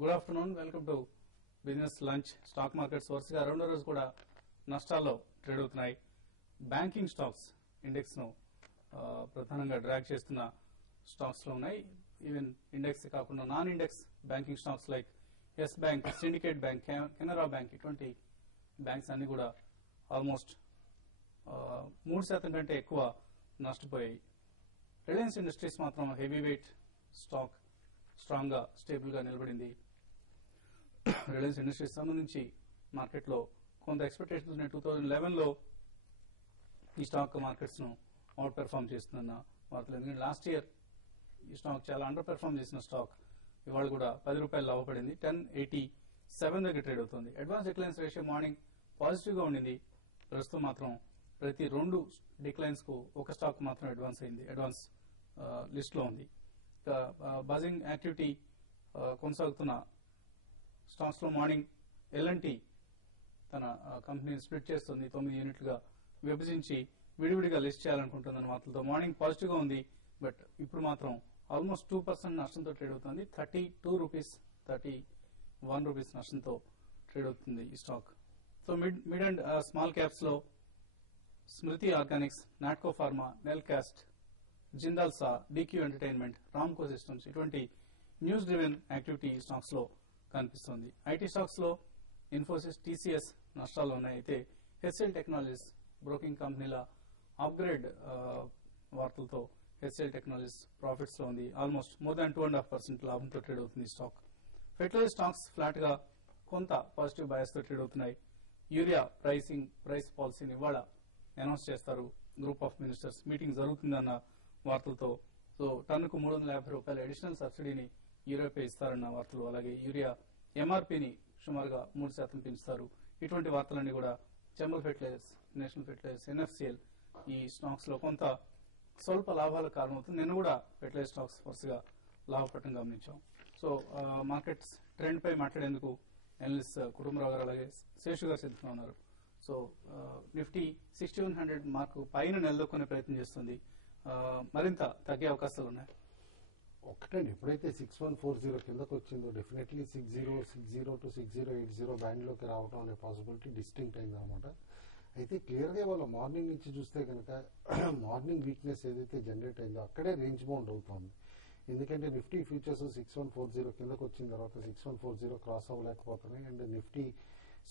Good afternoon, welcome to business lunch. Stock markets వరుసగా రెండో రోజు కూడా నష్టాల్లో ట్రేడ్ అవుతున్నాయి. బ్యాంకింగ్ స్టాక్స్ ఇండెక్స్ ను ప్రధానంగా డ్రాగ్ చేస్తున్న స్టాక్స్ లో ఉన్నాయి. ఈవెన్ ఇండెక్స్ కాకుండా non index banking stocks like Yes Bank, Syndicate Bank, Canara Bank, ఇటువంటి బ్యాంక్స్ అన్ని కూడా ఆల్మోస్ట్ 3% కంటే ఎక్కువ నష్టపోయాయి. రిలయన్స్ ఇండస్ట్రీస్ మాత్రం హెవీ వెయిట్ స్టాక్ స్ట్రాంగ్ గా స్టేబుల్ గా నిలబడింది. రిలయన్స్ ఇండస్ట్రీస్ సంబంధించి మార్కెట్ లో కొంత ఎక్స్పెక్టేషన్స్ ఉన్నాయి. 2011 లో ఈ స్టాక్ మార్కెట్స్ ను అవుట్ పెర్ఫార్మ్ చేస్తుందన్న వార్తలు. ఎందుకంటే లాస్ట్ ఇయర్ ఈ స్టాక్ చాలా అండర్ పెర్ఫార్మ్ చేసిన స్టాక్ ఇవాళ కూడా ₹10 లాభపడింది. 1087 దగ్గర ట్రేడ్ అవుతుంది. Advance declines ratio morning positive గా ఉండింది. ప్రస్తుతం మాత్రం ప్రతి 2 డిక్లైన్స్ కు ఒక స్టాక్ మాత్రం అడ్వాన్స్ లిస్ట్ లో ఉంది. బజింగ్ యాక్టివిటీ కొనసాగుతున్న స్టాక్స్ లో మార్నింగ్ L&T తన కంపెనీని స్ప్లిట్ చేస్తుంది. 9 యూనిట్లుగా విభజించి విడివిడిగా లిస్ట్ చేయాలనుకుంటుందన్న వార్తలతో మార్నింగ్ పాజిటివ్ గా ఉంది. బట్ ఇప్పుడు మాత్రం ఆల్మోస్ట్ 2% నష్టంతో ట్రేడ్ అవుతుంది. ₹31 నష్టంతో ట్రేడ్ అవుతుంది ఈ stock. So mid and small caps లో స్మృతి ఆర్గానిక్స్, నాట్కో ఫార్మా, నెల్ కాస్ట్, జిందాల్ సా, డీక్యూ ఎంటర్టైన్మెంట్, రామ్కో సిస్టమ్స్ ఇటువంటి న్యూస్ డ్రివెన్ యాక్టివిటీ స్టాక్స్ లో కనిపిస్తోంది. ఐటీ స్టాక్స్ లో ఇన్ఫోసిస్, టీసీఎస్ నష్టాల్లో ఉన్నాయి. అయితే హెచ్సిఎల్ టెక్నాలజీస్ బ్రోకింగ్ కంపెనీల అప్గ్రేడ్ వార్తలతో హెచ్సిఎల్ టెక్నాలజీస్ ప్రాఫిట్స్ లో ఉంది. ఆల్మోస్ట్ మోర్ దాన్ 2.5% లాభంతో ట్రేడ్ అవుతుంది స్టాక్. ఫెర్టిలైజర్ స్టాక్స్ ఫ్లాట్ గా కొంత పాజిటివ్ బయాస్ తో ట్రేడ్ అవుతున్నాయి. యూరియా ప్రైస్ పాలసీని ఇవాళ అనౌన్స్ చేస్తారు. గ్రూప్ ఆఫ్ మినిస్టర్స్ మీటింగ్ జరుగుతుందన్న వార్తలతో సో టన్నుకు ₹350 అడిషనల్ సబ్సిడీని యూరోపే ఇస్తారన్న వార్తలు. అలాగే యూరియా ఎంఆర్పీని సుమారుగా 3% పెంచుతారు. ఇటువంటి వార్తలన్నీ కూడా Chambal Fertilisers, National Fertilisers, NFCL ఈ స్టాక్స్ లో కొంత స్వల్ప లాభాలకు కారణమవుతుంది. నిన్న కూడా ఫెర్టిలైజర్ స్టాక్స్ వరుసగా లాభపడటం గమనించాం. సో మార్కెట్స్ ట్రెండ్ పై మాట్లాడేందుకు అనలిస్ట్ కుటుంబరావు గారు అలాగే శేషు గారు సిద్ధంగా ఉన్నారు. సో నిఫ్టీ 6100 మార్కు పైన నిలదొక్కునే ప్రయత్నం చేస్తుంది. మరింత తగ్గే అవకాశాలు ఉన్నాయి. ఒకటండి, ఎప్పుడైతే 6140 కిందకు వచ్చిందో డెఫినెట్లీ 6060 టు 6080 బ్యాండ్ లోకి రావడం అనే పాసిబిలిటీ డిస్టింక్ట్ అయింది అనమాట. అయితే క్లియర్ గా వాళ్ళ మార్నింగ్ నుంచి చూస్తే కనుక మార్నింగ్ వీక్నెస్ ఏదైతే జనరేట్ అయిందో అక్కడే రేంజ్ బౌండ్ అవుతోంది. ఎందుకంటే నిఫ్టీ ఫ్యూచర్స్ 6140 కిందకు వచ్చిన తర్వాత 6140 క్రాస్ అవ్వలేకపోతున్నాయి. అండ్ నిఫ్టీ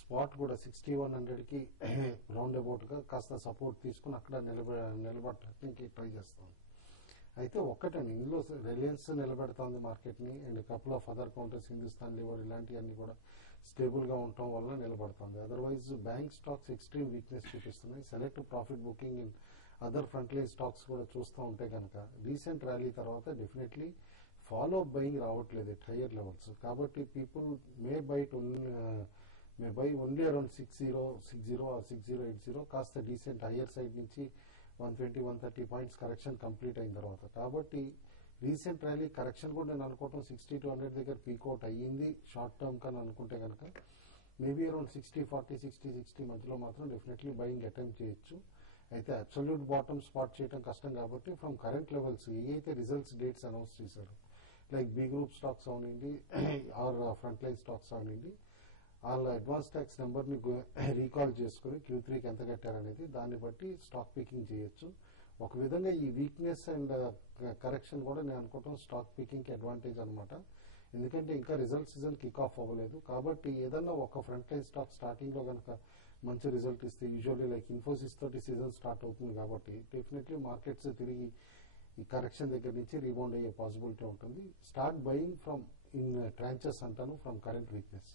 స్పాట్ కూడా 6100 కి రౌండ్ అబౌట్ గా కాస్త సపోర్ట్ తీసుకుని అక్కడ నిలబడటానికి ట్రై చేస్తుంది. అయితే ఒక్కటండి, ఇందులో రిలయన్స్ నిలబెడుతోంది మార్కెట్ ని. And couple of other counters, Hindustan Lever ఇలాంటివన్నీ కూడా స్టేబుల్ గా ఉండటం వల్ల నిలబడుతోంది. Otherwise bank stocks extreme weakness చూపిస్తున్నాయి. Select profit booking in other front line stocks కూడా చూస్తూ ఉంటే కనుక రీసెంట్ ర్యాలీ తర్వాత డెఫినెట్లీ ఫాలో అప్ బయింగ్ రావట్లేదు ఎట్ హైయర్ లెవెల్స్. కాబట్టి people may buy only around 60 or 6080 కాస్త డీసెంట్ హైయర్ సైడ్ నుంచి 120-130 పాయింట్స్ కరెక్షన్ కంప్లీట్ అయిన తర్వాత. కాబట్టి రీసెంట్ ర్యాలీ కరెక్షన్ కూడా నేను అనుకోవటం 60 to 100 దగ్గర పీక్అవుట్ అయ్యింది షార్ట్ టర్మ్ కన్నా అనుకుంటే కనుక మేబీ అరౌండ్ 60-40, 60-60 మధ్యలో మాత్రం డెఫినెట్లీ బయింగ్ అటెంప్ట్ చేయొచ్చు. అయితే అబ్సల్యూట్ బాటమ్ స్పాట్ చేయడం కష్టం కాబట్టి ఫ్రమ్ కరెంట్ లెవెల్స్ ఏవైతే రిజల్ట్స్ డేట్స్ అనౌన్స్ చేశారు లైక్ బి గ్రూప్ స్టాక్స్ అవనండి ఆర్ ఫ్రంట్ లైన్ స్టాక్స్ అవనండి, వాళ్ళ అడ్వాన్స్ ట్యాక్స్ నెంబర్ ని రీకాల్ చేసుకుని Q3కి ఎంత కట్టారనేది దాన్ని బట్టి స్టాక్ పికింగ్ చేయొచ్చు. ఒక విధంగా ఈ వీక్నెస్ అండ్ కరెక్షన్ కూడా నేను అనుకోవటం స్టాక్ పికింగ్ కి అడ్వాంటేజ్ అనమాట. ఎందుకంటే ఇంకా రిజల్ట్ సీజన్ కిక్ ఆఫ్ అవ్వలేదు. కాబట్టి ఏదన్నా ఒక ఫ్రంట్ లైన్ స్టాక్ స్టార్టింగ్ లో కనుక మంచి రిజల్ట్ ఇస్తే యూజువల్లీ లైక్ ఇన్ఫోసిస్ తోటి సీజన్ స్టార్ట్ అవుతుంది కాబట్టి డెఫినెట్లీ మార్కెట్స్ తిరిగి ఈ కరెక్షన్ దగ్గర నుంచి రీబౌండ్ అయ్యే పాసిబిలిటీ ఉంటుంది. Start buying from in tranches అంటాను ఫ్రమ్ కరెంట్ వీక్నెస్.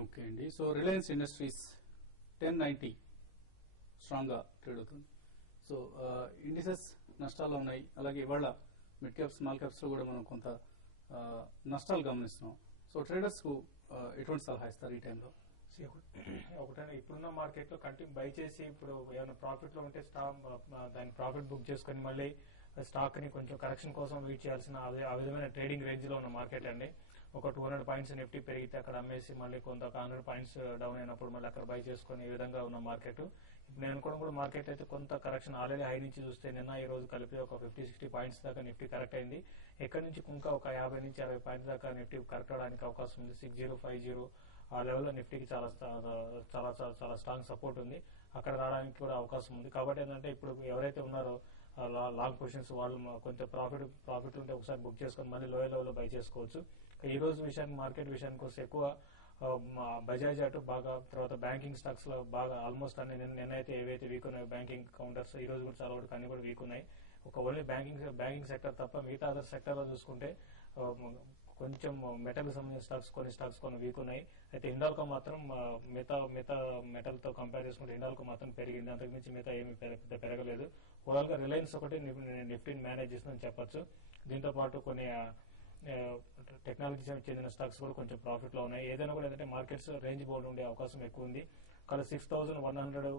ఓకే అండి. సో రిలయన్స్ ఇండస్ట్రీస్ 1090 స్ట్రాంగ్ గా ట్రేడ్ అవుతుంది. సో ఇండిసెస్ నష్టాల్లో ఉన్నాయి. అలాగే ఇవాళ మిడ్ క్యాప్స్, స్మాల్ క్యాప్స్ లో కూడా మనం కొంత నష్టాలు గమనిస్తున్నాం. సో ట్రేడర్స్ కు ఎటువంటి సలహా ఇస్తారు ఈ టైంలో? ఒకటైనా ఇప్పుడున్న మార్కెట్ లో కంటిన్యూ బై చేసి ఇప్పుడు ఏమైనా ప్రాఫిట్ లో ఉంటే దాని ప్రాఫిట్ బుక్ చేసుకుని మళ్ళీ స్టాక్ ని కొంచెం కరెక్షన్ కోసం వెయిట్ చేయాల్సిన ఆ విధమైన ట్రేడింగ్ రేంజ్ లో ఉన్న మార్కెట్ అండి. ఒక 200 పాయింట్స్ నిఫ్టీ పెరిగితే అక్కడ అమ్మేసి మళ్ళీ కొంత 100 పాయింట్స్ డౌన్ అయినప్పుడు మళ్ళీ అక్కడ బై చేసుకుని ఈ విధంగా ఉన్న మార్కెట్. ఇప్పుడు నేను అనుకోవడం కూడా మార్కెట్ అయితే కొంత కరెక్షన్ ఆల్రెడీ హై నుంచి చూస్తే నిన్న ఈ రోజు కలిపి ఒక 50-60 పాయింట్స్ దాకా నిఫ్టీ కరెక్ట్ అయింది. ఎక్కడి నుంచి ఇంకా ఒక 50 నుంచి 60 పాయింట్స్ దాకా నిఫ్టీ కరెక్ట్ అవడానికి అవకాశం ఉంది. 6050 ఆ లెవెల్లో నిఫ్టీకి చాలా చాలా చాలా స్ట్రాంగ్ సపోర్ట్ ఉంది. అక్కడ రావడానికి కూడా అవకాశం ఉంది. కాబట్టి ఏంటంటే ఇప్పుడు ఎవరైతే ఉన్నారో లాంగ్ పొజిషన్స్ వాళ్ళు కొంత ప్రాఫిట్ ఉంటే ఒకసారి బుక్ చేసుకొని మళ్ళీ లోయర్ లెవెల్లో బై చేసుకోవచ్చు. ఈ రోజు మార్కెట్ విషయానికి వస్తే ఎక్కువ బజాజ్ అటు బాగా, తర్వాత బ్యాంకింగ్ స్టాక్స్ లో బాగా ఆల్మోస్ట్ అన్ని నిన్న అయితే ఏవైతే వీక్ ఉన్నాయో బ్యాంకింగ్ కౌంటర్స్ ఈ రోజు కూడా చాలా వరకు అన్ని కూడా వీక్ ఉన్నాయి. ఒక ఓన్లీ బ్యాంకింగ్ సెక్టర్ తప్ప మిగతా అదర్ సెక్టర్ లో చూసుకుంటే కొంచెం మెటల్ సంబంధించిన స్టాక్స్ కొన్ని వీక్ ఉన్నాయి. అయితే హిండాల్కో మాత్రం మిగతా మెటల్ తో కంపేర్ చేసుకుంటే హిండాల్కో మాత్రం పెరిగింది. అంతకుమించి మిగతా ఏమీ పెరగలేదు. ఓవరాల్ గా రిలయన్స్ ఒకటి నిఫ్టీని మేనేజ్ చేస్తుందని చెప్పొచ్చు. దీంతో పాటు కొన్ని టెక్నాలజీ చెందిన స్టాక్స్ కూడా కొంచెం ప్రాఫిట్ లో ఉన్నాయి. ఏదైనా కూడా ఏంటంటే మార్కెట్స్ రేంజ్ బౌండ్ ఉండే అవకాశం ఎక్కువ ఉంది. అక్కడ 6100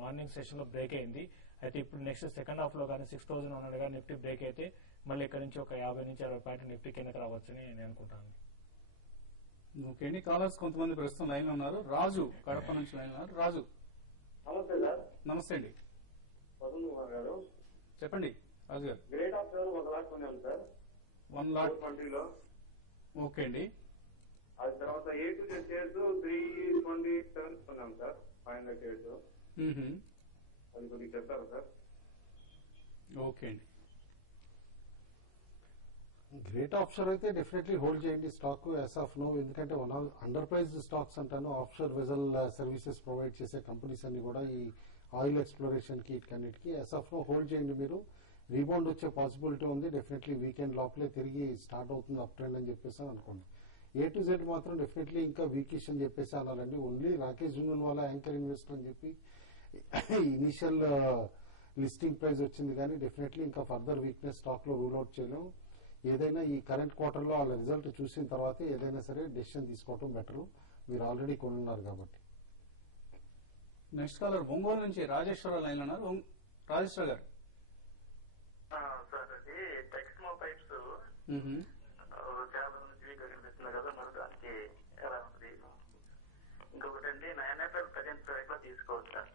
మార్నింగ్ సెషన్ లో బ్రేక్ అయింది. అయితే ఇప్పుడు నెక్స్ట్ సెకండ్ హాఫ్ లో కానీ 6100 కానీ నిఫ్టీ బ్రేక్ అయితే మళ్ళీ ఇక్కడ నుంచి ఒక 50 నుంచి 60 పాయింట్ నిఫ్టీ కిందకి రావచ్చని నేను అనుకుంటాను. ఓకే అండి, కాలర్స్ కొంతమంది ప్రస్తుతం లైన్ లో ఉన్నారు. రాజు కడప నుంచి లైన్ ఉన్నారు. రాజు నమస్తే సార్. నమస్తే అండి, వసంత్ కుమార్ గారు. చెప్పండి రాజు గారు. గ్రేట్ ఆఫ్ సార్ 1 లాక్ కొన్నాం సార్ 1,20,000. ఓకే అండి. అది తర్వాత A to Z షేర్స్ 327 కొన్నాం సార్ 500 షేర్స్. అది కొద్దిగా చెప్తారా సార్? ఓకే అండి. గ్రేట్ ఆప్షన్ అయితే డెఫినెట్లీ హోల్డ్ చేయండి స్టాక్ యాజ్ ఆఫ్ నో. ఎందుకంటే అండర్ ప్రైజ్డ్ స్టాక్స్ అంటాను. ఆఫ్షోర్ వెజల్ సర్వీసెస్ ప్రొవైడ్ చేసే కంపెనీస్ అన్ని కూడా ఈ ఆయిల్ ఎక్స్ప్లోరేషన్ కి ఇటుకన్నిటికి యాజ్ ఆఫ్ నో హోల్డ్ చేయండి. మీరు రీబౌండ్ వచ్చే పాసిబిలిటీ ఉంది. డెఫినెట్లీ వీకెండ్ లోపలే తిరిగి స్టార్ట్ అవుతుంది అప్ ట్రెండ్ అని చెప్పేసి అనుకోండి. A to Z మాత్రం డెఫినెట్లీ ఇంకా వీకిష్ అని చెప్పేసి అనాలండి. ఓన్లీ రాకేష్ జున్వాలా యాంకర్ ఇన్వెస్టర్ అని చెప్పి ఇనిషియల్ లిస్టింగ్ ప్రైస్ వచ్చింది కానీ డెఫినెట్లీ ఇంకా ఫర్దర్ వీక్నెస్ స్టాక్ లో రూల్ అవుట్ చేయలేము. ఏదైనా ఈ కరెంట్ క్వార్టర్ లో వాళ్ళ రిజల్ట్ చూసిన తర్వాత ఏదైనా సరే డెసిషన్ తీసుకోవడం బెటర్. మీరు ఆల్రెడీ కొనున్నారు కాబట్టి. నెక్స్ట్ కాలర్ ఒంగోలు నుంచి రాజేశ్వరరావు లైన్ లో ఉన్నారు. రాజేశ్వర గారు. సార్ అది టెక్స్మో పైప్స్ చాలా నుంచి కనిపిస్తుంది కదా, మరి దానికి ఎలా ఉంది? ఇంకొకటి అండి నా NFL ప్రజెంట్ ఎట్లా తీసుకోవచ్చు సార్?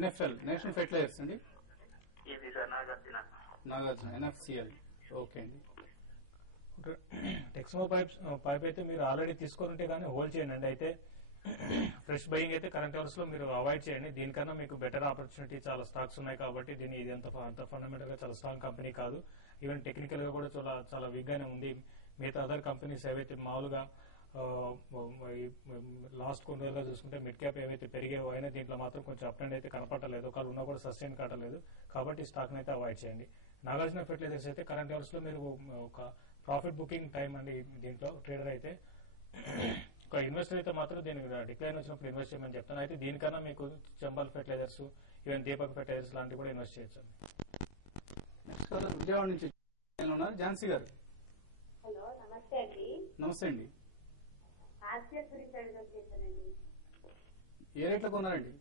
NFL నేషనల్ ఫెర్టిలైజర్స్ అండి. ఇది సార్ నాగార్జున NFCL. ఓకే అండి. టెక్స్మో పైప్ అయితే మీరు ఆల్రెడీ తీసుకొని ఉంటే కానీ హోల్డ్ చేయండి. అయితే ఫ్రెష్ బయింగ్ అయితే కరెంట్ అవర్స్ లో మీరు అవాయిడ్ చేయండి. దీనికన్నా మీకు బెటర్ ఆపర్చునిటీ చాలా స్టాక్స్ ఉన్నాయి కాబట్టి ఇది అంత ఫండమెంటల్ గా చాలా స్ట్రాంగ్ కంపెనీ కాదు. ఈవెన్ టెక్నికల్ గా కూడా చాలా వీక్ గానే ఉంది. మిగతా అదర్ కంపెనీస్ ఏవైతే మామూలుగా లాస్ట్ కొన్ని రోజులుగా చూసుకుంటే మిడ్ క్యాప్ ఏవైతే పెరిగేవో అయినా దీంట్లో మాత్రం కొంచెం అప్ అండ్ అయితే కనపడలేదు. ఒకళ్ళు ఉన్నా కూడా సస్టైన్ కావట్లేదు. కాబట్టి స్టాక్ అయితే అవాయిడ్ చేయండి. నాగార్జున ఫెర్టిలైజర్స్ అయితే కరెంట్ అవర్స్ లో మీరు ఒక ప్రాఫిట్ బుకింగ్ టైం అండి. దీంట్లో ట్రేడర్ అయితే ఒక ఇన్వెస్టర్ అయితే మాత్రం దీనికి డిక్లైన్ వచ్చినప్పుడు ఇన్వెస్ట్ చేయమని చెప్తాను. అయితే దీనికన్నా మీకు Chambal Fertilisers, even Deepak Fertilisers లాంటివి కూడా ఇన్వెస్ట్ చేయొచ్చు. నెక్స్ట్ కాలర్ విజయవాడ నుంచి ఉన్నారు. ఝాన్సీ గారు. హలో, నమస్తే అండి. నమస్తే అండి. ఆర్సిఎఫ్ గురించి అడగడం చేశానండి. ఏ రేట్లో కొన్నారండి?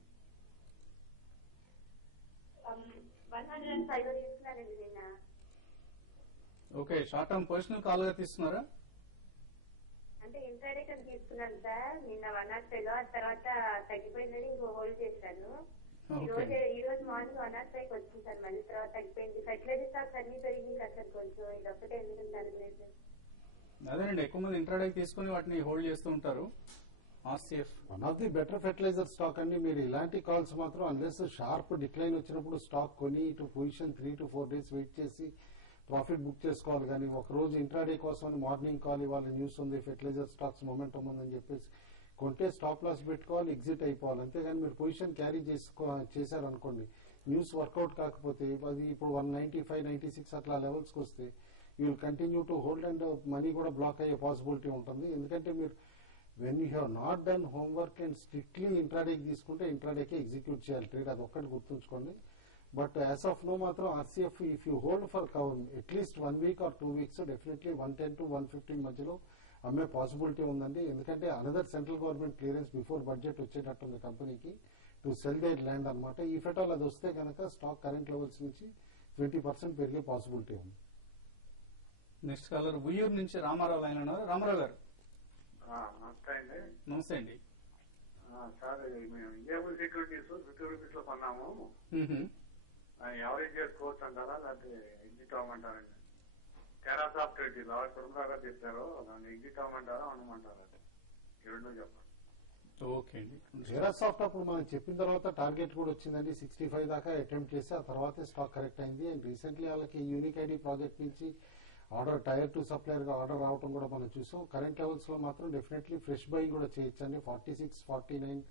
105 తీసుకున్నారండి నిన్న. Okay, short term positional call గా తీసుకున్నారా? అంటే ఇంట్రాడే కింద తీసుకున్నాను సార్. నిన్న 105 తర్వాత తగ్గిపోయిందని ఇంకో హోల్డ్ చేశాను. ఈ రోజు మార్నింగ్ 105 వచ్చింది సార్. మళ్ళీ తర్వాత తగ్గిపోయింది. ఫెర్టిలైజర్ స్టాక్స్ అన్ని పెరిగింది కదా సార్ కొంచెం. ఇదొక్కటే ఎందుకు లేదు? అదేనండి, ఎక్కువ మంది ఇంట్రాడే తీసుకుని వాటిని హోల్డ్ చేస్తూ ఉంటారు. RCF one of the better fertiliser stock అండి. మీరు ఇలాంటి కాల్స్ మాత్రం అన్లెస్ షార్ప్ డిక్లైన్ వచ్చినప్పుడు స్టాక్ కొని ఇటు పొజిషన్ 3 to 4 days వెయిట్ చేసి ప్రాఫిట్ బుక్ చేసుకోవాలి. కానీ ఒక రోజు ఇంట్రాడే కోసం మార్నింగ్ కాల్ ఇవాళ న్యూస్ ఉంది ఫెర్టిలైజర్ స్టాక్స్ మొమెంటం ఉందని చెప్పేసి కొంటే స్టాప్ లాస్ పెట్టుకోవాలి, ఎగ్జిట్ అయిపోవాలి. అంతేగాని మీరు పొజిషన్ క్యారీ చేశారనుకోండి, న్యూస్ వర్కౌట్ కాకపోతే అది ఇప్పుడు 195, 96 అట్లా లెవెల్స్కి వస్తే you will continue to hold and money కూడా బ్లాక్ అయ్యే పాసిబిలిటీ ఉంటుంది. ఎందుకంటే మీరు when you have not done homework and strictly ఇంట్రాడేకి తీసుకుంటే ఇంట్రాడేకే ఎగ్జిక్యూట్ చేయాలి ట్రేడ్. అది ఒక్కటి గుర్తుంచుకోండి. బట్ యాజ్ ఆఫ్ నో మాత్రం RCF if you hold for at least 1 week or 2 weeks definitely 110 to 115 మధ్యలో అమ్మే పాసిబిలిటీ ఉందండి. ఎందుకంటే another central government clearance before budget వచ్చేటట్టుంది కంపెనీకి టు సెల్ దేర్ ల్యాండ్ అనమాట. ఈ ఫెటాల్ అది వస్తే కనుక స్టాక్ కరెంట్ లెవెల్స్ నుంచి 20% పెరిగే పాసిబిలిటీ ఉంది. నెక్స్ట్ కాలర్ ఉయ్యూరు నుంచి రామారావు లైన్ ఉన్నారు. రామారావు గారు నమస్తే అండి. నమస్తే అండి. సార్ మేము ఇండియాబుల్ సెక్యూరిటీస్ 50 రూపీస్ లో కొన్నాము. ఎవరేజ్ చేసుకోవచ్చు అంటారా లేకపోతే ఎగ్జిట్ అవ్వమంటారండి? టెరాసాఫ్ట్ కుటుంబాగా చెప్పారు, దాన్ని ఎగ్జిట్ అవ్వమంటారా అనమంటారా? ఈ రెండు చెప్పండి. ఓకే అండి. టెరాసాఫ్ట్ అప్పుడు మనం చెప్పిన తర్వాత టార్గెట్ కూడా వచ్చిందండి, 65 దాకా అటెంప్ట్ చేసి ఆ తర్వాతే స్టాక్ కరెక్ట్ అయింది. అండ్ రీసెంట్లీ వాళ్ళకి యూనిక్ ఐడి ప్రాజెక్ట్ నుంచి ఆర్డర్ టైర్ 2 సప్లయర్ గా ఆర్డర్ రావడం కూడా మనం చూసాం. కరెంట్ లెవెల్స్ లో మాత్రం డెఫినెట్లీ ఫ్రెష్ బయింగ్ కూడా చేయొచ్చండి. 46, 49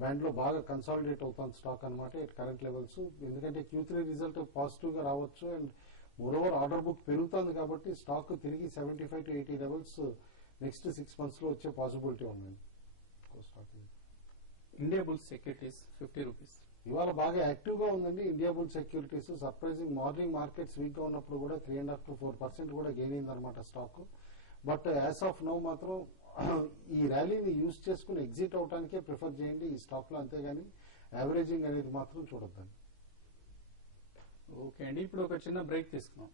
బ్యాండ్ లో బాగా కన్సాలిడేట్ అవుతుంది స్టాక్ అనమాట ఎట్ కరెంట్ లెవెల్స్. ఎందుకంటే Q3 రిజల్ట్ పాజిటివ్ గా రావచ్చు అండ్ మోరోవర్ ఆర్డర్ బుక్ పెరుగుతుంది కాబట్టి స్టాక్ తిరిగి 75 to 80 లెవెల్స్ నెక్స్ట్ 6 months లో వచ్చే పాసిబిలిటీ ఉంది. ఇండియా బుల్స్ సెక్యూరిటీస్ 50 రూపీస్ ఇవాళ బాగా యాక్టివ్ గా ఉందండి India bull securities. Surprising morning markets week గా ఉన్నప్పుడు కూడా 3.5 to 4% కూడా గెయిన్ అయింది అనమాట stock. But as of now మాత్రం ఈ ర్యాలీని యూజ్ చేసుకుని ఎగ్జిట్ అవడానికే ప్రిఫర్ చేయండి ఈ స్టాక్ లో, అంతేగాని యావరేజింగ్ అనేది మాత్రం చూడొద్దండి. ఓకే అండి. ఇప్పుడు ఒక చిన్న బ్రేక్ తీసుకున్నాం.